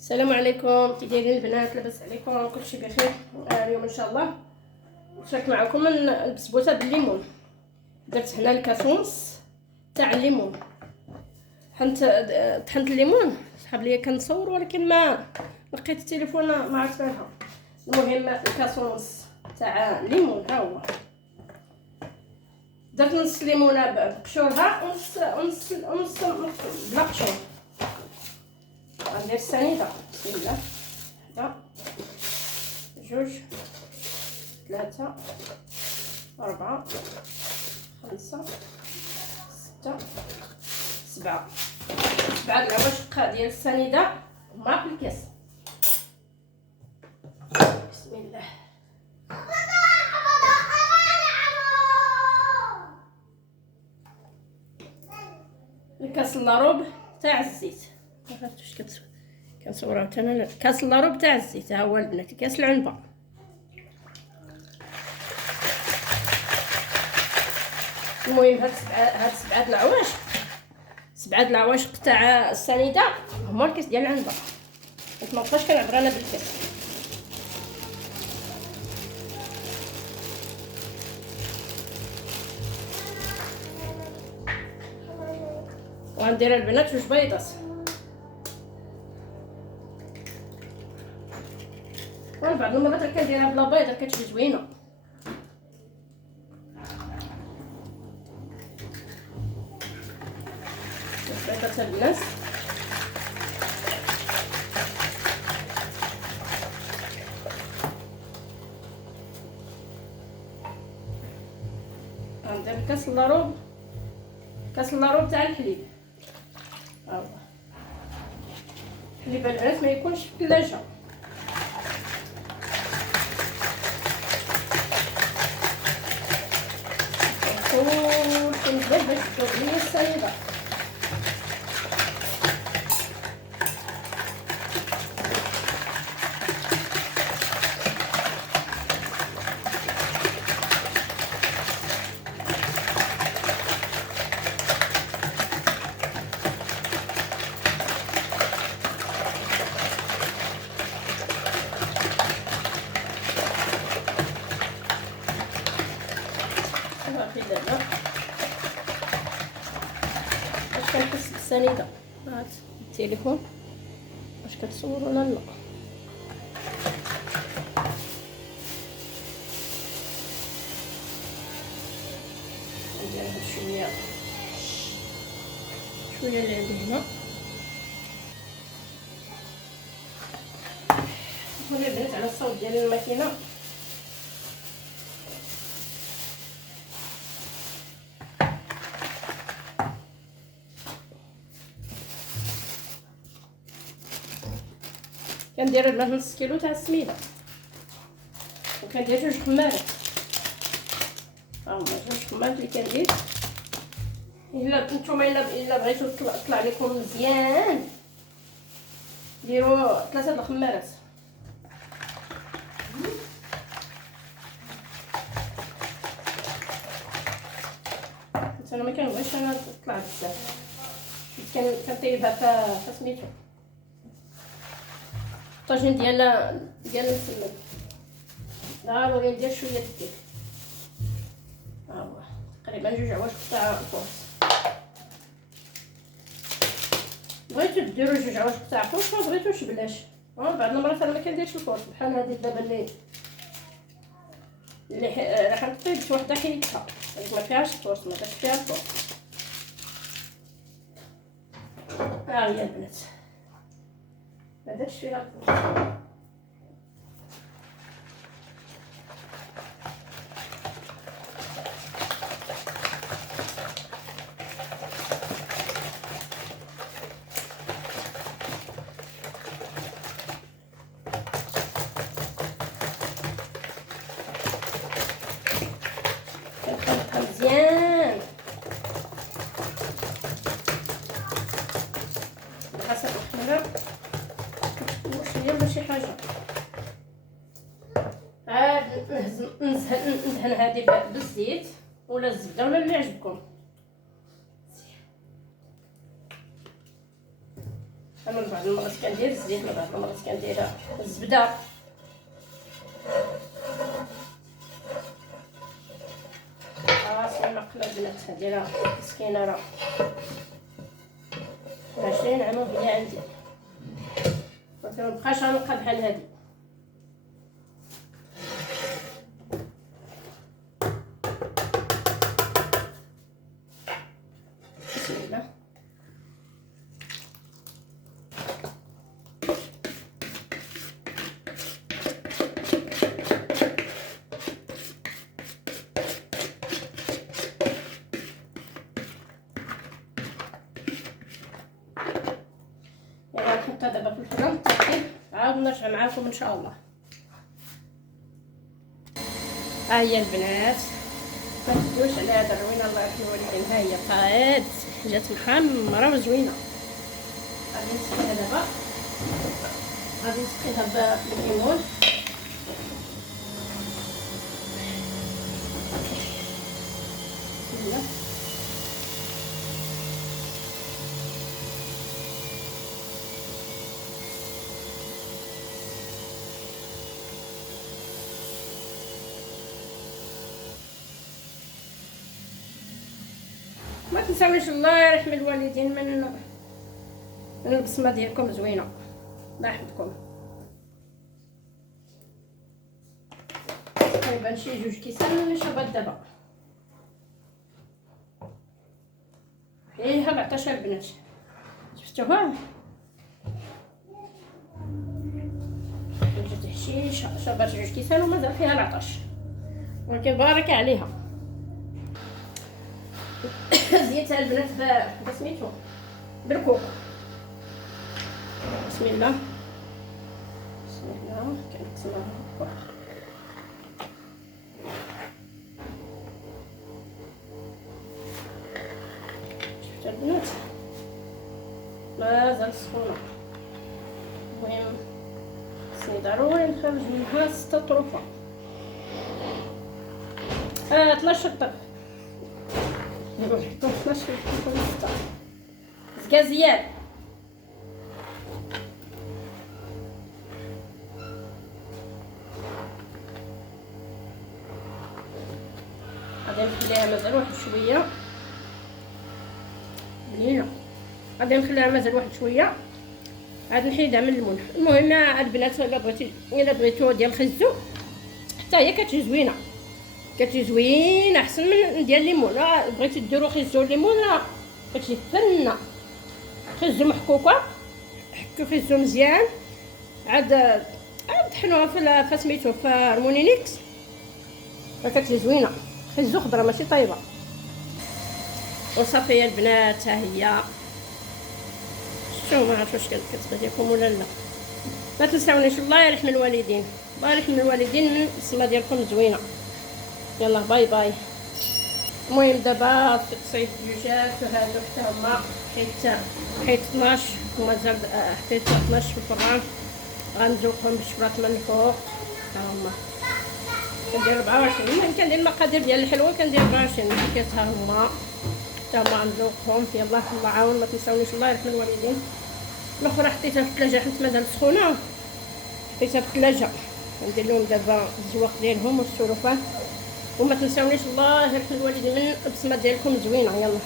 السلام عليكم، كي دايرين البنات؟ لاباس عليكم؟ كلشي بخير؟ اليوم ان شاء الله نشارك معكم البسبوسه بالليمون. درت هنا الكاسونس تاع الليمون، طحنت الليمون. صحاب ليا كنصور ولكن ما لقيت التليفون، ما عرفت فينها. المهم الكاسونس تاع الليمون ها هو. درت نص ليمونه بقشورها ونص بلا قشور. غندير السنيده. بسم الله. واحدة، جوج، ثلاثة، أربعة، خمسة، ستة، سبعة العواشق ديال السنيده هما في الكاس. بسم الله. الكاس لاروب تاع الزيت، ما عرفتش كنصورها حتى انا. كاس لاروب تاع الزيت ها هو البنات، كاس العنبه. المهم هاد سبعة العواشق تاع السنيده هما الكاس ديال العنبه. ما بقاش كنعبر انا بالكاس. وغندير البنات جوج بيضات، وانا بعض المرات كنديرها بلا بيضه كتجي زوينه. بيضات البنات غندير كاس اللاروب تاع الحليب. ها هو الحليب البنات ما يكونش في الثلاجه. كلشي مزيان باش تذوب ليا السنيده. صافي دابا باش كنحس بالسنيده. هات التليفون واش كتصور ولا لا؟ ندير هاد شويه اللي عندي هنا. هنا بنات على الصوت ديال الماكينه. كندير البنات نص كيلو تاع السميده، وكندير جوج خمارات. ها هما جوج خمارات اللي كندير. الا نتوما الا بغيتو طلع لكم مزيان ديروا 3 الخمارات. انا ما كنبغيش انا تطلع بزاف، كنطيبها فسميتو الطاجين ديال السمن. ضروري ندير شويه الدقيق. ها هو تقريبا جوج عواشق تاع الفورس. بغيتو ديروا جوج عواشق تاع الفورس، ما بغيتوش بلاش. بعض المرات انا ما كنديرش الفورس، بحال هذه دابا اللي راح نطيب شي وحده حيدتها، ما فيهاش الفورس، ما درتش فيها الفورس. ها هي البنات ما درتش فيها الفورس. كنخلطها مزيان بحسب الخمره، شويه ولا شي حاجه. عاد ندهن هذه بالزيت ولا الزبده ولا اللي عجبكم. انا بعض المرات كندير الزيت، بعض المرات كندير الزبده. سي مقله البنات ديالها مسكينه، راه 20 عام وهي عندي، مبقاش غنبقى بحال هادي. بسم الله. غنحطها دابا في الفران حتى عاود نرجع معاكم ان شاء الله. ها هي البنات، ما تدوش على هذا الروينه الله يرحم الوالدين. ها هي طرات جات محمره وزوينه. غادي نسقيها دابا، غادي نسقيها بالليمون. بسم الله. ما تنساوش الله يرحم الوالدين من البصمه ديالكم زوينه، الله يحفظكم. تقريبا شي 2 كيسان شربات دابا فيها 14 البنات، شفتوها وجات حشيش شربات 2 كيسان ومازال فيها العطش، ولكن بارك عليها. زيتها البنات بسميتو بالكوكو. بسم الله بسم الله. كنقسمها هكا. شفتوا البنات مازال سخونه. المهم خصني ضروري نخرج منها 6 طروفه 12 طرف. نروح نحطو 12 طروفه زكازيال. غادي نخليها مازال واحد شويه بنينه، غادي نخليها مازال واحد شويه عاد نحيدها من الليمون. المهم البنات الا بغيتو ديال الخزو حتى هي كتجي زوينه، كتجي زوينه احسن من ديال الليمون. بغيتي ديرو خزو الليمون راه كتجي فنه. خزو محكوكه، حكو خزو مزيان، عاد طحنوها في سميتو في المونينيكس كتجي زوينه. خزو خضره ماشي طايبه. وصافي يا البنات، ها هي. شوفوا ما عرفتش واش كتبان لكم ولا لا. ما تنساونيش الله يرحم الوالدين، الله يرحم الوالدين من السما ديالكم زوينه. يلا باي باي. المهم دابا صيد الدجاج وهادو حتى هما حيت 12 ومازال حطيت 12 في الفران. غنزوقهم بالشفرات من الفوق حتى هما. كندير 24. المهم كندير المقادير ديال الحلوه كندير 24 كيس ها هما حتى هما غنزوقهم. يلا الله عاون. ما تنساونيش الله يرحم الوالدين. الاخرى حطيتها في الثلاجه حيت مازال سخونه، حطيتها في الثلاجه. ندير لهم دابا الزواق ديالهم والسلوفان. وما تنساونيش الله يرحم الوالدين من البصمه ديالكم زوينه. يلا.